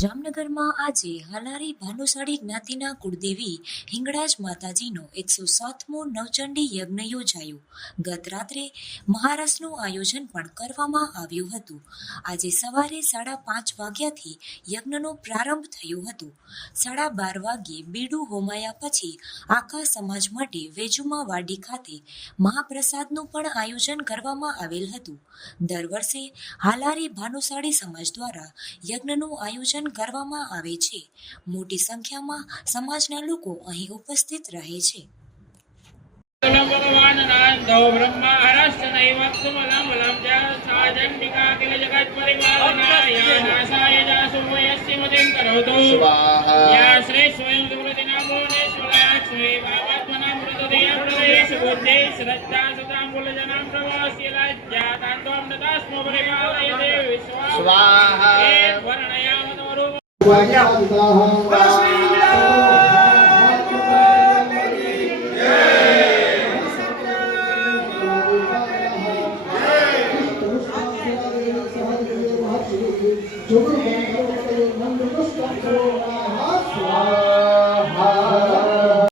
જામનગરમાં આજે હાલારી ભાનુશાળી જ્ઞાતિના કુળદેવી હિંગળાજ માતાજીનો 107મો નવચંડી યજ્ઞ યોજાયો. ગત રાત્રે મહારાસનું આયોજન પણ કરવામાં આવ્યું હતું. આજે સવારે 5:30 વાગ્યાથી યજ્ઞનો પ્રારંભ થયો હતો. 12:30 વાગ્યે બીડું હોમાયા પછી આખા સમાજ માટે વેજુમા વાડી ખાતે મહાપ્રસાદનું પણ આયોજન કરવામાં આવેલ હતું. દર વર્ષે હાલારી ભાનુશાળી સમાજ દ્વારા યજ્ઞનું આયોજન કરવામાં આવે છે. મોટી સંખ્યામાં સમાજના લોકો અહીં ઉપસ્થિત રહે છે. Jogando